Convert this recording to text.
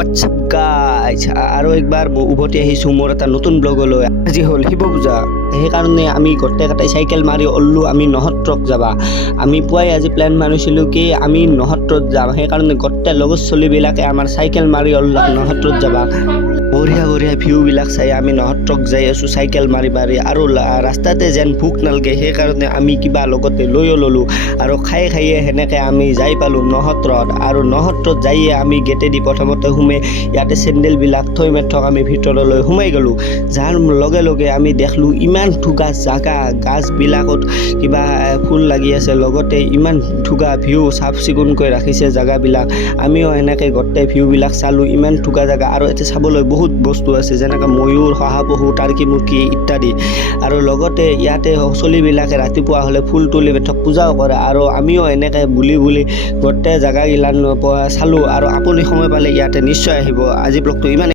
WhatsApp guys আৰু একবাৰ মই উভতি আহিছোঁ মোৰ এটা নতুন ব্লগলৈ। আজি হ'ল শিৱ পূজা, সেইকাৰণে আমি গোটেইকেইটাই চাইকেল মাৰি ওলালোঁ আমি নহত্ৰক যাবা। আমি পুৱাই আজি প্লেন মাৰিছিলোঁ কি আমি নহত্ৰত যাম, সেইকাৰণে গোটেই লগৰ চলিবিলাকে আমাৰ চাইকেল মাৰি ওলাল নহত্ৰত যাবা। বঢ়িয়া বঢ়িয়া ভিউবিলাক চাই আমি নহত্ৰক যাই আছোঁ চাইকেল মাৰি মাৰি, আৰু ৰাস্তাতে যেন ভোক নালাগে সেইকাৰণে আমি কিবা লগতে লৈও ল'লোঁ আৰু খায়ে সেনেকৈ আমি যাই পালোঁ নহত্ৰত। আৰু নহত্ৰত যায়ে আমি গেটেদি প্ৰথমতে সোমাই ইয়াতে চেণ্ডেলবিলাক থৈ মেথক আমি ভিতৰলৈ সোমাই গ'লোঁ। যাৰ লগে লগে আমি দেখিলোঁ ইমান ধুকা জাগা, গাছবিলাকত কিবা ফুল লাগি আছে, লগতে ইমান ধুকা ভিউ, চাফ চিকুণকৈ ৰাখিছে জাগাবিলাক। আমিও এনেকৈ গোটেই ভিউবিলাক চালোঁ, ইমান ধুকা জাগা। আৰু ইয়াতে চাবলৈ বহুত বস্তু আছে যেনেকৈ ময়ূৰ, শহাপহু, টাৰ্কি মুৰ্গী ইত্যাদি। আৰু লগতে ইয়াতে চলিবিলাকে ৰাতিপুৱা হ'লে ফুল তুলি মেথক পূজাও কৰে, আৰু আমিও এনেকৈ বুলি গোটেই জাগাগিলান চালোঁ। আৰু আপুনি সময় পালে ইয়াতে নিশ্চয় আহিব। আজি ব্লগটো ইমানেই।